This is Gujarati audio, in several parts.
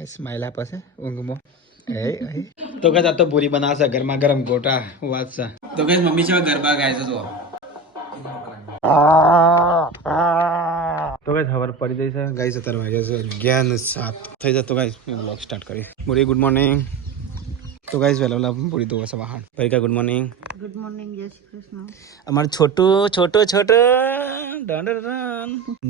ગાઈસ સ્માઈલ આપે છે ઊંઘમાં તો ગાઈસ આ તો પૂરી બનાવશે ગરમા ગરમ ગોટા વાત છે તો ગાઈસ મમ્મી છે ગરબા ગાય છે તો ગાઈસ ખબર પડી જઈ છે ગાઈસ અત્યારે વાગ્યા છે 11:07 થઈ જતો ગાઈસ બ્લોગ સ્ટાર્ટ કરી પૂરી ગુડ મોર્નિંગ તો ગાઈસ વેલા પૂરી તો છે વાહન પરિકા ગુડ મોર્નિંગ જય શ્રી કૃષ્ણ અમાર છોટો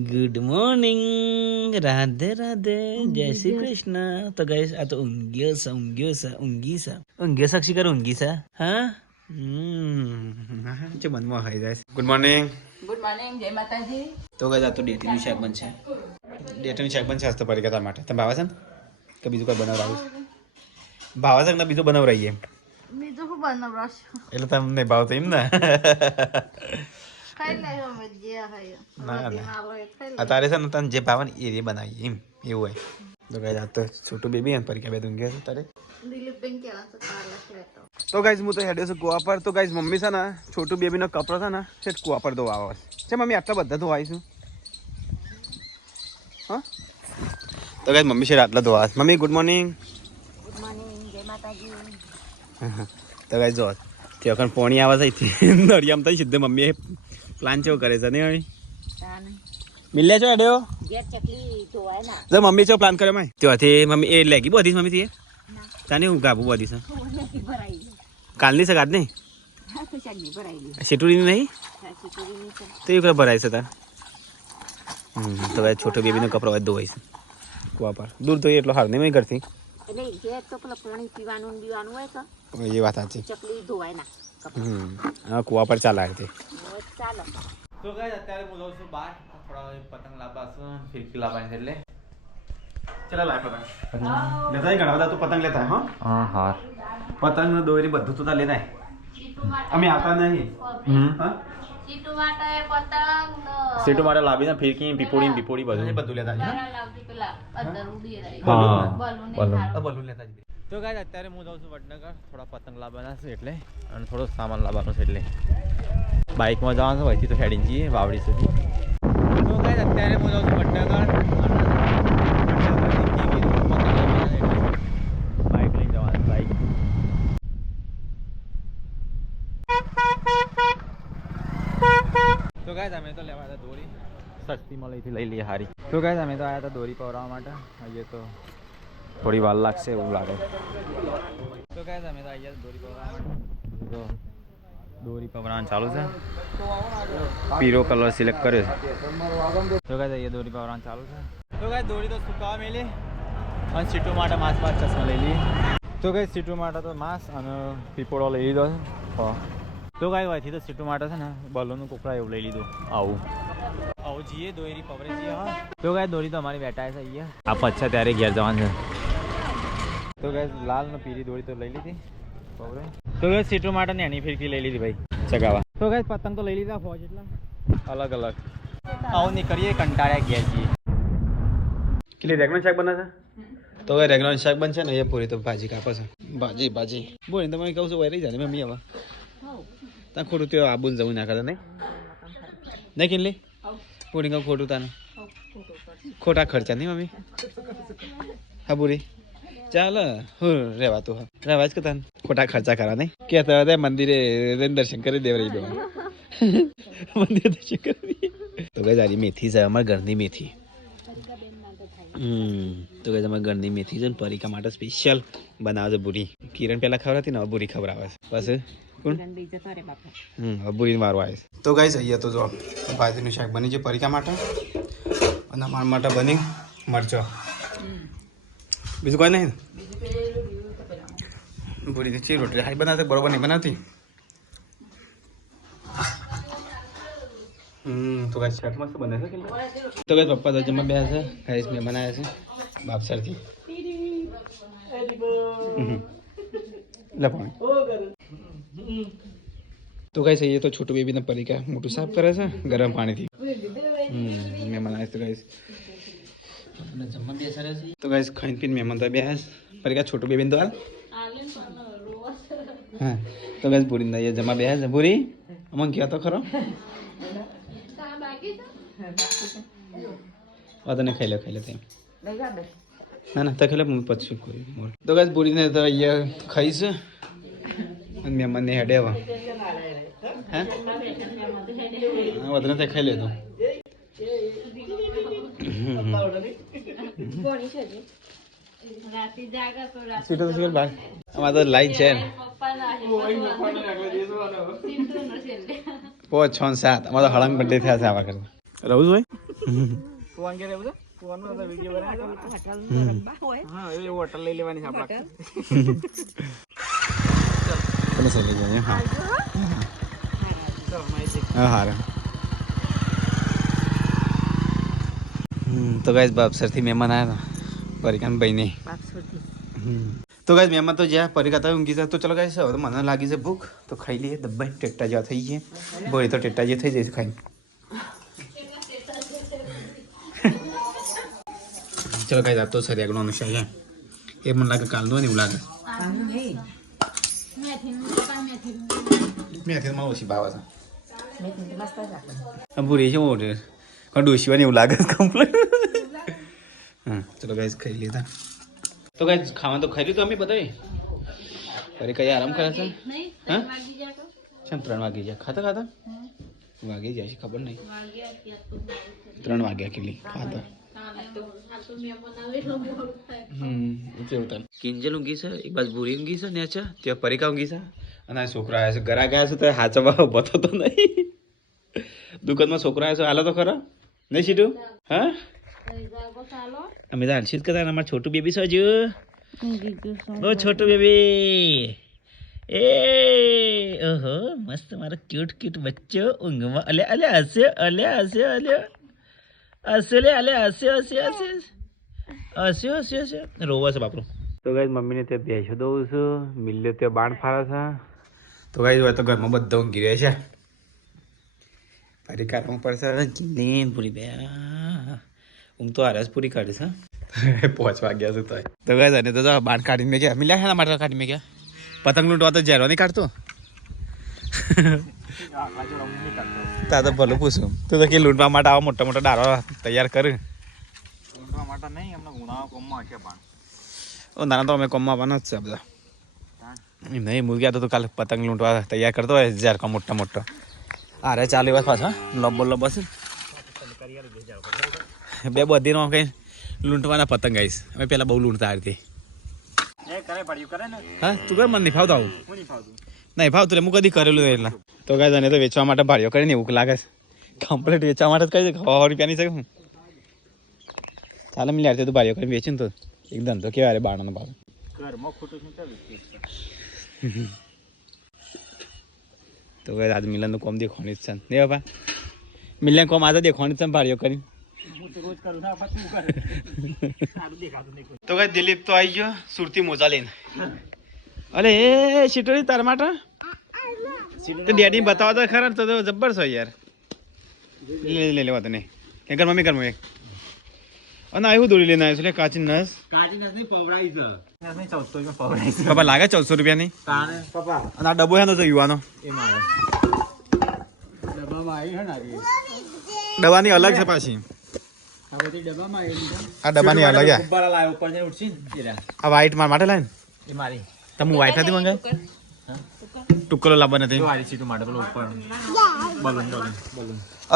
ગુડ મોર્નિંગ રાધે રાધે જય શ્રી કૃષ્ણ તો ગાઈસ આ તો ઊંઘી સાક્ષી કર ઊંઘી સા હા જે મનમાં હોય ગાઈસ ગુડ મોર્નિંગ જય માતાજી તો ગાઈસ આ તો ડેટીનું શાક બનશે હસ્તો પરિકા તાર માટે તમે ભાવે છે ને કે બીજું કોઈ બનાવરાવું ભાવે છે ને બીજું બનાવરાઈએ બીજું શું બનાવરાશ એટલે તમને ભાવતો એમ ને અત્યારે છે ને તને જે ભાવે ને એ બનાવીએ એમ એવું હોય તો ગાઈસ આ તો છોટું બેબી ને પરિકા બે ઊંઘ્યા છે તારે તો ગાઈસ હું તો હેડ્યો છું કુવા પર તો ગાઈસ મમ્મી છે ને છોટું બેબીનો કપડો છે ને તે કુવા પર ધોવા આવે છે મમ્મી આટલા બધા ધોવાઈશું હા તો ગાઈસ મમ્મી છે આટલા ધોવા મમ્મી ગુડ મોર્નિંગ જય માતાજી તો ગાઈસ જો ત્યાં પોણી આવે છે દરિયામાં થઈ સીધે મમ્મીએ પ્લાન કેવો કરે છે ને મિલ્યા છો હેડ્યો જો મમ્મી ચો પ્લાન કર્યો મેં ત્યાંથી મમ્મી એ લેગી બધી મમ્મી થી તાને હું ગાબુ બધી છે કાલની છે કાઢ નહીં શેટુરીની નહીં તો એ ભરાય છે તાર તો ભાઈ છોટો બેબીનો કપડો વધુ હોય છે કુવા પર દૂર તો એટલો હાર નહીં કરતી એ વાત સાચી હા કુવા પર ચાલે છે તો ગાઈસ અત્યારે હું જાઉં છું બહાર થોડા પતંગ લાવવા છું ફિરકી લાવવાની એટલે ચલા લાય પતંગ લેતા ઘણા બધા તો પતંગ લેતા હા હા પતંગ દોરી બધું તો લેતા અમે આવતા નહીં સીટુ માટે લાવીને ફિરકી પીપોડી બધું લેતા બલૂન લેતા તો ગાઈસ અત્યારે હું જાઉં છું વડનગર થોડા પતંગ લાવવાના છે એટલે અને થોડો સામાન લાવવાનો છે એટલે બાઇકમાં જવાનું હોય તો હેડીને જઈએ વાવડી સુધી તો ગાઈસ અત્યારે હું જાઉં છું વડનગર બાઇક લઈને જવાનું બાઇક તો ગાઈસ અમે તો લેવા હતા દોરી સસ્તીમાં લઈ લઈએ હારી તો ગાઈસ અમે તો આવ્યા હતા દોરી પવડાવવા માટે અહીંયા તો થોડી વાર લાગશે એવું લાગે તો ગાઈસ અમે તો અહીંયા દોરી પવડાવવા માટે તો દોરી પવડાવવાનું ચાલુ છે પીળો કલર સિલેક્ટ કર્યો છે તો ગાઈસ અહીંયા દોરી પવડાવવાનું ચાલુ છે તો ગાઈસ દોરી તો સુકાવા મેલી અને સીટો માટે માંસ ચશ્મા લઈ લઈએ તો ગાઈસ સીટો માટે તો માંસ અને પીપોળો લઈ લીધો છે તો ગાઈસ હોયથી તો સીટો માટે છે ને બલૂનનું કોકડા એવું લઈ લીધું આવું જઈએ દોરી પવરે જઈએ હા તો ગાઈસ દોરી તો અમારી બેઠા છે અહીંયા આ પચ્છા ત્યારે ઘેર જવાનું છે તો ગાઈસ લાલ ને પીળી દોરી તો લઈ લીધી પવરે તો ગાઈસ સીટો માટે ને એની ફિરકી લઈ લીધી ભાઈ ચગાવા તો ગાઈસ પતંગ તો લઈ લીધા ફોજ એટલા અલગ આવું નીકળીએ કંટાળ્યા ઘેર જઈએ કેટલી રેગનું શાક બને છે તો ગાઈસ રેગનું શાક બનશે ને એ પૂરી તો ભાજી કાપે છે ભાજી બોલ તમે કહું છું વરી જાય મમ્મી હવે ત્યાં ખોટું ત્યાં આબુ જવું ના કરે નહીં કેટલી પૂરી કહું ખોટું તાને ખોટા ખર્ચા નહીં મમ્મી હા પૂરી ચાલ રેવા તું રેવા જ કે તને ખોટા ખર્ચા કરા નહીં કહેતા હતા મંદિરે દર્શન કરી દેવા દો મંદિરે દર્શન કરી તો ગઈ તારી મેથી છે અમારા ઘરની મેથી તો ગઈ તમારા ઘરની મેથી છે ને પરિકા માટે સ્પેશિયલ બનાવે છે પૂરી કિરણ પહેલા ખવડાવતી ને હવે પૂરી ખવડાવે છે બસ હવે પૂરી મારવા આવે છે તો ગાઈસ અહીંયા તો જો ભાજીનું શાક બની છે પરિકા માટે અને અમારા માટે બની મરચો બીજું કોઈ નહીં પૂરી છે રોટલી હાઈ બનાવતી બરોબર નહીં બનાવતી તો ગાઈસ શાક મસ્ત બને છે તો ગાઈસ પપ્પા તો જમવા બેસે છે ગાઈસ મેં બનાવ્યા છે બાપસરથી લે પાણી તો ગાઈસ ये तो छोटू बेबी ने परिका मोटू साफ करे છે ગરમ પાણીથી મહેમાન આવે તો ગાઈસ આપણે જમવા બેસાડે છે તો ગાઈસ ખાઈને પીને મહેમાન તો બેસ પરિકા છોટુ બેબી ને તો હાલ હા તો ગાઈસ પૂરી ને જમવા બેસ પૂરી અમન કયો તો ખરો તને ખાઈ લે તેમ ના ના તકેલે હું પછી કોઈ તો ગાઈસ પૂરીને તો અહીંયા ખાઈશ અને મહેમાનને હેડે આવા હે વધને તે ખાઈ લેતો સીટો તો સિકલ બાર અમાર તો લાઈન છે 5 6 7 અમાર તો હળંગ બર્થડે થયા છે આવા કરતા રહું છું ફોન કે રહેવું છે ફોન નો વિડિયો બનાવ્યો હા એ હોટલ લઈ લેવાની છે આપણે ચલો ચલી જઈએ હા હા હારે તો ગાઈસ બાપસરથી મહેમાન આવ્યા પરિકાન ભાઈને તો ગાઈસ મહેમાન તો જ્યાં પરિકા તો ઊંઘી તો ચલો ગાઈસ હવે તો મને લાગી છે ભૂખ તો ખાઈ લઈએ દબાઈ ટેટા જેવા થઈ ગઈએ બોરી તો ટેટા જે થઈ જઈશ ખાઈ ચલો ગાઈસ આ તો સરિયાગણો અનુસાર છે એ મને લાગે કાલનો ને એવું લાગે મેથીમાં ઓછી ભાવ છે પૂરી છે ઓર્ડર પણ ડોસીવાની એવું લાગે કમ્પ્લીટ હા ચલો ગાઈસ ખાઈ લીધા તો ગાઈસ ખાવાનું તો ખાઈ લીધું અમે બધાય ફરી કઈ આરામ કરે છે હા કેમ 3 વાગી ગયા ખાતા ખાતા વાગી જાય છે ખબર નહીં 3 વાગ્યા કેટલી ખાતા કિંજલ ઊંઘી છે એક બાજુ ભૂરી ઊંઘી છે ને અચ્છા ત્યાં પરિકા ઊંઘી છે અને આ છોકરા આવ્યા છે ઘરા ગયા છે તો હાચવા બતો તો નહીં દુકાનમાં છોકરા આવ્યા છે હાલો તો ખરા નહીં સીટું હા અમે તો હાલશીત કરતા અમારું છોટું બેબી છે હજુ બહુ છોટું બેબી એ ઓહો મસ્ત મારો ક્યુટ ક્યુટ બચ્ચો ઊંઘમાં અલે અલે હસે અલે હસે અલે હસે લે અલે હસે હસે હસે હસે હસે હસે રોવા છે બાપરો તો ગાઈસ મમ્મીને તે ભેંસો દઉં છું મિલ્યો તે બાણ ફાળે છે તો ગાઈસ હોય તો ઘરમાં બધા ઊંઘી રહે છે ફરી કાઢવું પડશે ચીલીન પૂરી બે ઊંઘ તો આરસ પૂરી કાઢીશ હા 5 વાગ્યા છે તો ગાઈસ અને તો બાણ કાઢીને ગયા મિલ્યા છે માટે કાઢીને ગયા પતંગ લૂંટવા તો ઝેરો નહીં કાઢતો તા તો ભલું પૂછું તું તો કે લૂંટવા માટે આવા મોટા મોટા ડારો તૈયાર કર લૂંટવા માટે નહીં એમને ગુનાઓ કોમમાં છે પણ ઓ નાના તો અમે કોમમાં આવવાના જ છે બધા નહીં મુર્ગિયા તો કાલે પતંગ લૂંટવા તૈયાર કરતો હોય ઝેર કા મોટા મોટા અરે ચાલી વાત પાછા લંબો લંબો છે બે બધી નો કઈ લૂંટવાના પતંગ આવીશ અમે પેલા બહુ લૂંટતા હતી હા તું કર મને નહીં ફાવતો આવું નહીં ફાવતું રે હું કદી કરેલું એટલા તો ગાય તને તો વેચવા માટે ભાડીઓ કરીને એવું લાગે છે કમ્પ્લીટ વેચવા માટે જ કહી દે 100 રૂપિયા નહીં શકે હું ચાલે મિલી યાર તું ભાડીઓ કરીને વેચીને તો એક ધંધો કેવા રે બાણનો ભાવ તો ગાય આજ મિલનનું કોમ દેખવાની જ છે નહીં બાપા મિલન કોમ આજે દેખવાની જ છે ભાડીઓ કરીને તો કઈ દિલીપ તો આવી ગયો સુરતી મોજા લઈને અરે એ શીટોરી તાર માટે તો ડેડી બતાવો તો ખરા તો જબ્બર છો યાર લે લેવા તને કે ઘર મમ્મી ઘરમાં એક અને આવ્યું દોરી લઈને આવ્યો છે કાચી નસ ની પવડાઈ છે 1400 પવડાઈ છે પપ્પા લાગે 1400 રૂપિયાની પપ્પા અને આ ડબ્બો હેનો તો યુવાનો એ મારે ડબ્બામાં આવી હે ને દવાની અલગ છે પાછી આ ડબ્બાની અલગ આ વ્હાઈટ માર માટે લાઈન એ મારી તમે વ્હાઈટ નથી મંગાય ટુકડો લાવવા નથી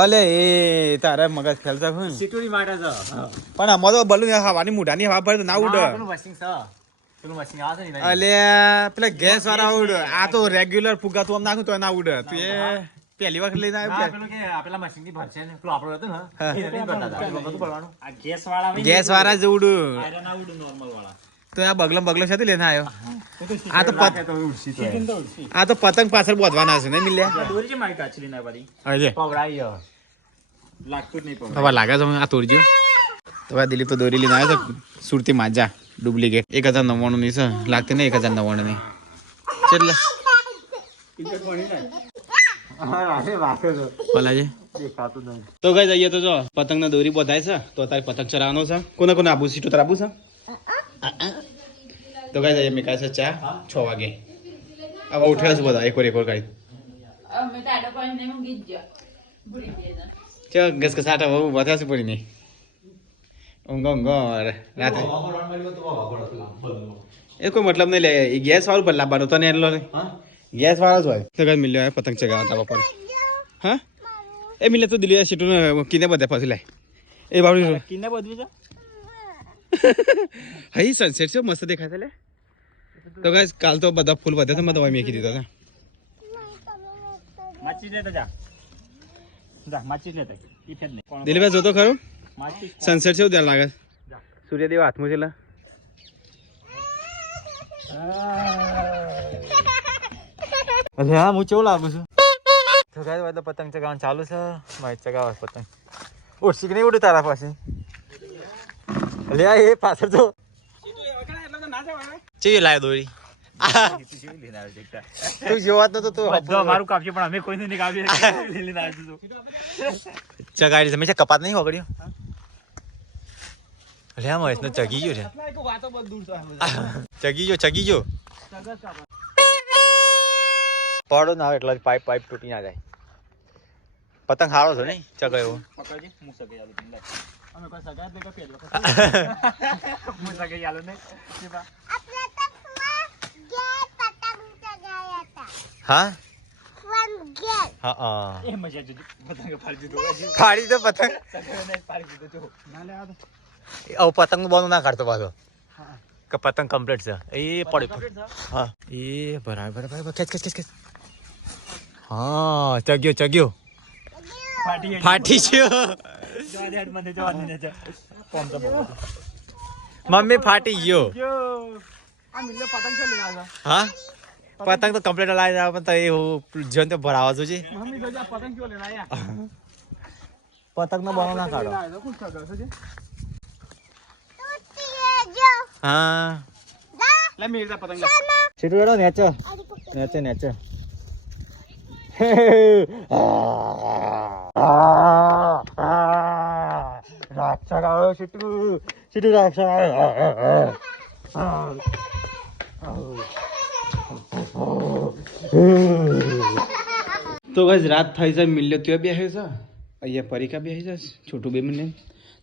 અલે એ તારે મગજ ફેલતા હોય ને પણ આમાં તો બલૂન હવાની મુઢાની હવા ભરે ના ઉડે અલે પેલા ગેસ વાળા ઉડે આ તો રેગ્યુલર ફુગા તું આમ નાખું તો ના ઉડે તું એ પહેલી વખત લઈને આવ્યો ગેસ વાળા જ ઉડું તો આ બગલમ છે લઈને આવ્યો આ તો પતંગ પાછળ બોધવાના છે નહીં મિલ્યા લાગે છે આ તોડજો તો દિલીપ તો દોરી લઈને આવ્યો તો સુરતી માજા ડુપ્લિકેટ 1099 ની છે લાગતી નહીં 1099 ની કેટલા તો કઈ જઈએ તો જો પતંગ ના દોરી બોધાય છે તો તારે પતંગ ચરાવવાનો છે કોને કોને આબુ સીટો તાર આબુ છે તો કઈ જઈએ મેં કાંઈ છે 6 વાગે હવે ઉઠ્યા છે બધા એક વાર કાઢી ગેસ કે સાટા વધ્યા છે પડી નહીં ઊંઘો રાતે એ કોઈ મતલબ નહીં લે એ ગેસ વાળું પર લાવવાનું તને એટલો ગેસ વાળો જ હોય તો કઈ મિલ્યો પતંગ ચગાવતા બપોર હા એ મિલે તો દિલ્હી સીટું કીને બધે ફસી લે એ બાબુ કિને બધું છે હઈ સનસેટ છે મસ્ત દેખાય છે લે તો ગાઈસ કાલ તો બધા ફૂલ વધે તો મેં દવા મેકી દીધો હતા માચી લેતા જા માચી લેતા ઈથે જ નહીં દિલીપભાઈ જોતો ખરું માચી સનસેટ છે ધ્યાન લાગે સૂર્યદેવ હાથમાં છે અલે હા હું કેવું લાગુ છું તો ગાય તો પતંગ ચગાવવાનું ચાલુ છે મારે ચગાવે પતંગ ઉડશી કે નહીં ઉડે તારા પાસે અલે એ પાછળ તો ચેવી લાય દોરી તું જોવા તો તું બધો મારું કાપશે પણ અમે કોઈ નહીં કાપીએ લઈને આવ્યો તું ચગાડી તમે કપાત નહીં વગડ્યો અલે આ મહેશ ને ચગી ગયો છે ચગી ગયો પડો ના આવે એટલે પાઇપ તૂટી ના જાય પતંગ હારો છે નહીં ચગાયો પકડજે હું સગાઈ આલું તમને અમે કોઈ સગાઈ દે કે પેલો હું સગાઈ આલું ને હા હા એ મજા જો પતંગ ફાડી દીધો ફાડી દો પતંગ સગાઈ ફાડી દીધો જો ના લે આ તો પતંગ નું બોનું ના કાઢતો પાછો કે પતંગ કમ્પ્લીટ છે એ પડ્યો હા એ બરાબર ખેંચ હા ચગ્યો ફાટી ગયો મમ્મી ફાટી ગયો હા પતંગ તો કમ્પ્લીટ લાવી જાવ પણ તો એ જન તો ભરાવા જો છે પતંગ નો બોનો ના કાઢો હા લે મેરતા પતંગ લા સીટુ રેડો નેચે રાક્ષા ગાયો સીટુ રાક્ષા તો ગાઈસ રાત થઈ જાય મિલ્યો ત્યાં બેસે છે અહીંયા પરીકા બેસી જાય છોટું બે મને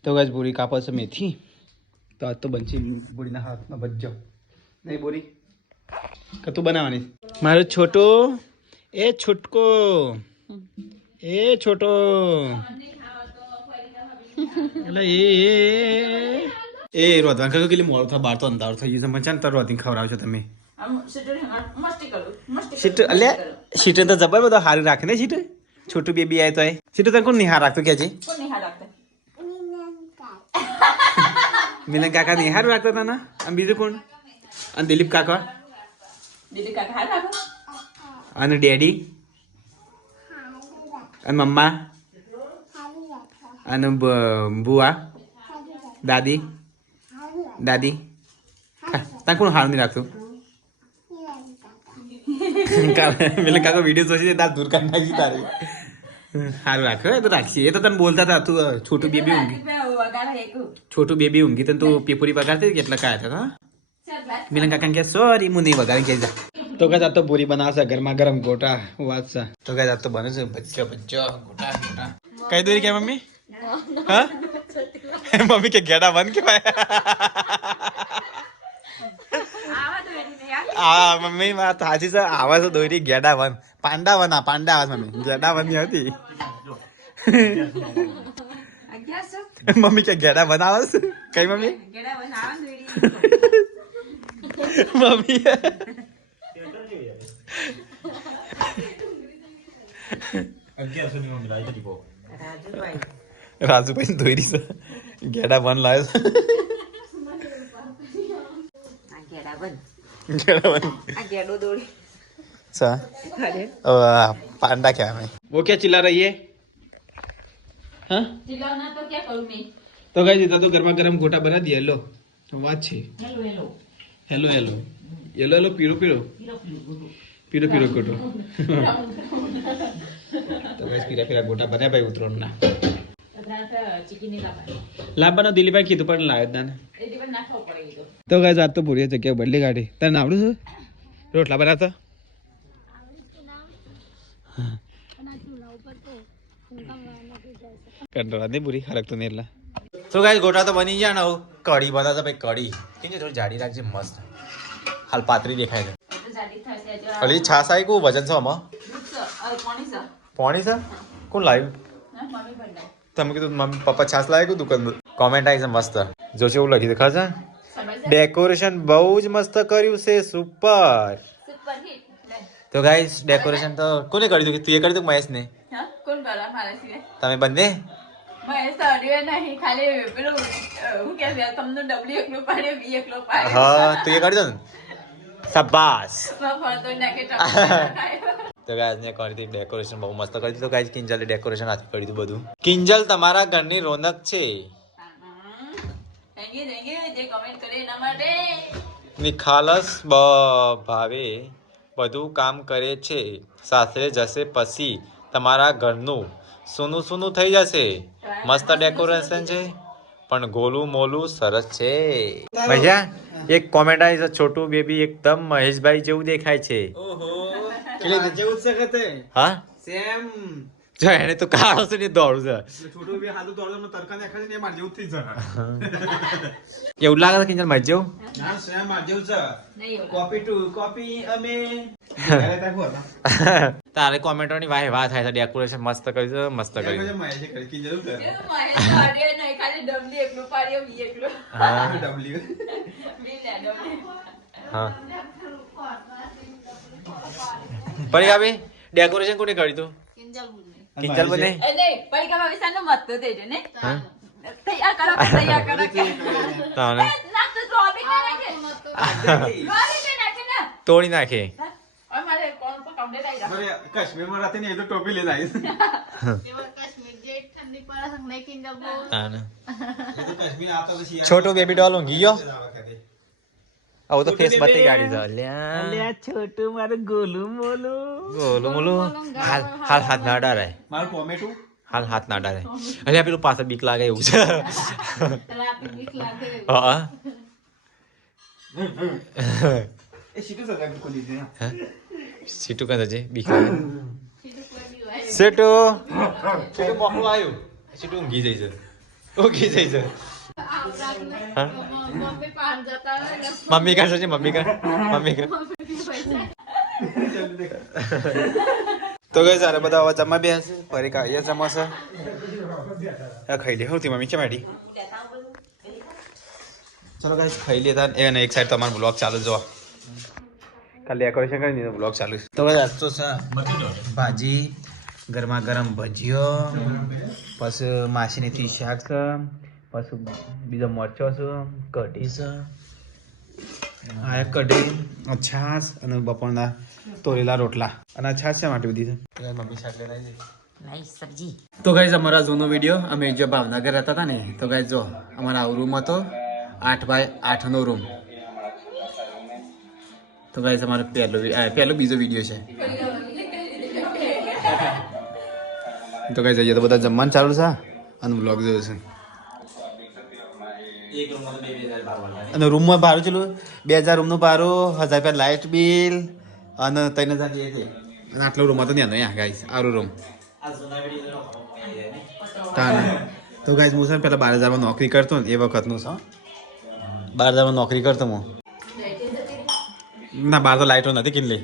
તો ગાઈસ બોરી કાપે છે મેથી તો આજ તો બનશી બોરીના હાથમાં બચજો નહીં બોરી કતું બનાવવાની મારો છોટો એ છોટકો એ છોટો એટલે એ રોધવા ખબર કેટલી મોડું થાય બાર તો અંધારું થઈ ગયું છે મને તો રોધી ખવડાવશો તમે સીટ અલ્યા સીટ તો જબર બધો હારી રાખે ને સીટ છોટું બેબી આવે તો સીટ તને કોણ નિહાર રાખતો કે છે મિલન કાકા નિહાર રાખતા હતા ને અને બીજું કોણ અને દિલીપ કાકા અને ડેડી અને મમ્મા અને બુઆ દાદી તને કોણ હાર નહીં રાખતું મિલન કાકા વિડીયો જોશે તાર દૂર કરી નાખી તારી સારું રાખ્યો એ તો રાખશી એ તો તને બોલતા હતા તું છોટું બેબી ઊંઘી તને તું પેપુરી વગાડતી કેટલા કાયા હતા મિલન કાકા કે સોરી હું નહીં વગાડી કે જા તો કદાચ આ તો પૂરી બનાવશે ગરમા ગરમ ગોટા વાત છે તો કદાચ આ તો બને છે બચ્ચો ગોટા કઈ દોરી કે મમ્મી હા મમ્મી કે ગેડા બંધ કેવાય આ મમ્મી માં તો હાજી છે આવા છે દોરી ગેડા વન પાંડા આવે મમ્મી ગેડા વન ની હતી મમ્મી કે ગેડા બનાવે છે કઈ મમ્મી મમ્મી રાજુભાઈ દોરી છે ગેડા વન લાવે पांडा क्या है वो क्या चिल्ला रही है हाँ चिल्लाना तो क्या करूं मैं तो गाइस इधर तो गर्मा गर्म गोटा बना दिया लो तो बात छे हेलो पीरो गोटो तो गाइस पीरा गोटा बने भाई उतरण ना લાવવાનો દિલીપભાઈ કીધું પણ લાવ્યો દાને તો ગાઈસ આજ તો પૂરી જગ્યા બદલી કાઢી તને આવડું છે રોટલા બનાવતા કંટ્રોલ નહીં પૂરી હરક તો નહીં એટલા તો ગાઈસ ગોટા તો બની ગયા ને હવે કઢી બનાવતા ભાઈ કઢી કેમ છે થોડી જાડી રાખજે મસ્ત હાલ પાતળી દેખાય છે અલી છાસ આવી કું વજન છે આમાં પોણી છે કોણ લાવ્યું તમે કીધું મમ્મી પપ્પા છાસ લાવ્યું દુકાન કોમેન્ટ આવી છે મસ્ત જો છે એવું લખી દે ખબર છે ડેકોરેશન બહુ જ મસ્ત કર્યું છે સુપર તો ગાઈસ ડેકોરેશન તો કોને કર્યું તું તું એ કર્યું તું મહેશ ને તમે બંને હા તું એ કરી દો ને શાબાશ તો ગાઈસ ને કરી દીધું ડેકોરેશન બહુ મસ્ત કરી દીધું ગાઈસ કિંજલે ડેકોરેશન હાથ કરી દીધું બધું કિંજલ તમારા ઘરની રોનક છે નિખાલસ ભાવે બધું કામ કરે છે સાસરે જશે પછી તમારા ઘરનું સોનું સોનું થઈ જશે મસ્ત ડેકોરેશન છે પણ ગોલું મોલું સરસ છે ભૈયા એક કોમેન્ટ આવી છે છોટું બેબી એકદમ મહેશભાઈ જેવું દેખાય છે જેવું જ છે હા સેમ જો એને તો કાળો છે ને દોડું છે છોટું બી હાથું દોડો તડકા નાખે છે માર જેવું થઈ જાય એવું લાગે છે કિંજલ મજ જેવું ના સેમ માર જેવું છે કોપી ટુ કોપી અમે તારે કોમેન્ટોની વાહ થાય છે ડેકોરેશન મસ્ત કર્યું છે મસ્ત કર્યું હા પરી ભાઈ ડેકોરેશન કોને કર્યું તું કિંજલ બને તોડી નાખે કાશ્મીરમાં રાતે ને એ તો ટોપી લઈને આવીશ છોટો બેબી ડોલ ઊંઘી ગયો આવું તો ફેસ બતાવી ગાડી છે અલ્યા છોટું મારું ગોલું મોલું હાલ હાથ ના ડારે મારું ટોમેટો હાલ હાથ ના ડારે અલ્યા પેલું પાછળ બીક લાગે એવું છે હા એ સીટું સગા ખોલી દે સીટું કાં છે બીક લાગે સેટુ સેટુ મોકલું આવ્યું સીટું ઊંઘી જાય છે મમ્મી કા છે મમ્મી કા તો ગઈ સારે બધા હવે જમવા બેસે ફરી કાઢીએ જમાશે ખાઈ લે સૌથી મમ્મી કેમ આડી ચલો ગાઈસ ખાઈ લેતા એને એક સાઈડ તમારો બ્લોગ ચાલુ જો કાલે ડેકોરેશન કરી દીધું બ્લોગ ચાલુ તો ગાઈસ આજ તો છે ભાજી ગરમા ગરમ ભજીયો પછી માછીની તી શાક છે પછી બીજો મરચો છે કઢી છે આ એક કઢી છાશ અને બપોરના તોરેલા રોટલા અને છાશ શા માટે બધી છે મમ્મી શાક લઈ તો ગાઈસ અમારા જૂનો વિડીયો અમે જો ભાવનગર રહેતા હતા ને તો ગાઈસ જો અમારા આવો રૂમ હતો 8x8 નો રૂમ તો ગાઈસ અમારો પહેલો બીજો વિડીયો છે તો ગાઈસ અહીંયા તો બધા જમવાનું ચાલુ છે અને વ્લોગ જોયો છે અને રૂમમાં ભાડું ચેલું 2000 રૂમનું ભાડું 1000 રૂપિયા લાઇટ બિલ અને 3000 જે છે આટલો રૂમ હતો ત્યાં અહીંયા ગાઈસ આરો રૂમ તો ગાઈસ હું છે ને પેલા 12000 માં નોકરી કરતો ને એ વખતનું છે 12000 માં નોકરી કરતો હું ના બહાર તો લાઇટો નથી કેટલી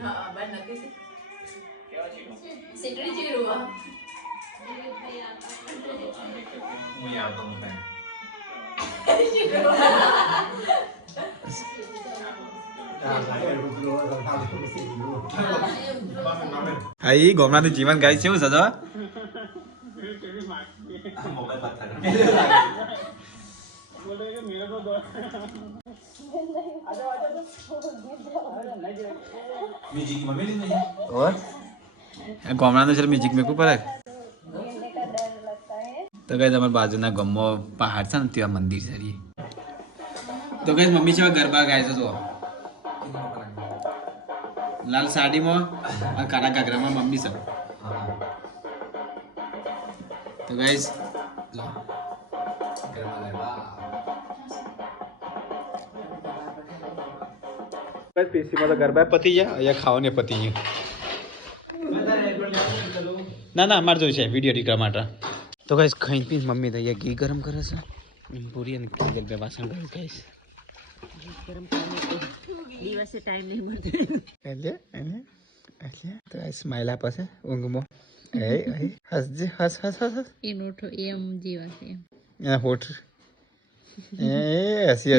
આઈ ગોમનાનું જીવન ગાય છે સજા ગોમનાનું છે મ્યુઝિક મેકવું પડે તો કઈ તમારા બાજુના ગામમાં પહાડ છે ને ત્યાં મંદિર છે તો કઈ મમ્મી છે ગરબા ગાય છે જો લાલ સાડીમાં અને કાળા ઘાઘરામાં મમ્મી છે તો ગાઈસ પીસીમાં તો ગરબા પતી ગયા અહીંયા ખાવાને પતી ગયું ના અમારે જોયું છે વિડીયો ટીકરા માટે તો ગાઈસ ખાઈ પી મમ્મી તો અહીંયા ઘી ગરમ કરે છે પૂરી અને કિંજલ બે વાસણ ગયું ગાઈસ દિવસે ટાઈમ નહીં મળતો એટલે તો આ સ્માઈલ આપે છે ઊંઘમાં એ હસજે હસ એ નોટો એમ જેવા છે એમ એના હોઠ હસી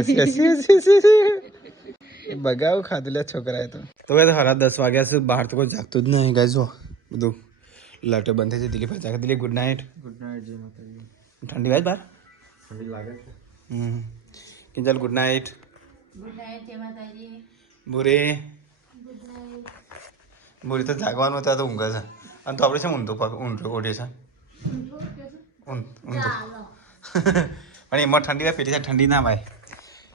એ બગાવ ખાધું લે છોકરાએ તો કઈ 10:30 વાગ્યા છે બહાર તો કોઈ જાગતું જ નહીં ગાઈસ જો બધું લાઈટો બંધ થઈ છે દિલીપ જાગે દિલીપ ગુડ નાઇટ જય માતાજી ઠંડી વાય બહાર ઠંડી લાગે છે કિંજલ ગુડ નાઇટ જય માતાજી બુરી તો જાગવાનું હતા તો ઊંઘે છે અને તો આપણે શું ઊંધું ઓઢે છે ઊંધું પણ એમાં ઠંડી થાય પેલી ઠંડી ના ભાઈ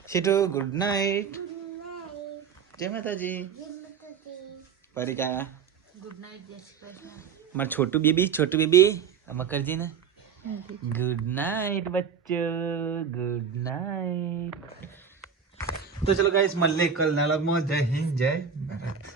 સીટુ ગુડ નાઇટ જય માતાજી પરિકા ગુડ નાઇટ જય શ્રી કૃષ્ણ મારું છોટું બેબી આમાં કરજે ને ગુડ નાઇટ બચ્ચો ગુડ નાઇટ તો ચલો ગાઈસ મળીએ કલ ના વ્લોગમાં જય હિન્દ જય ભારત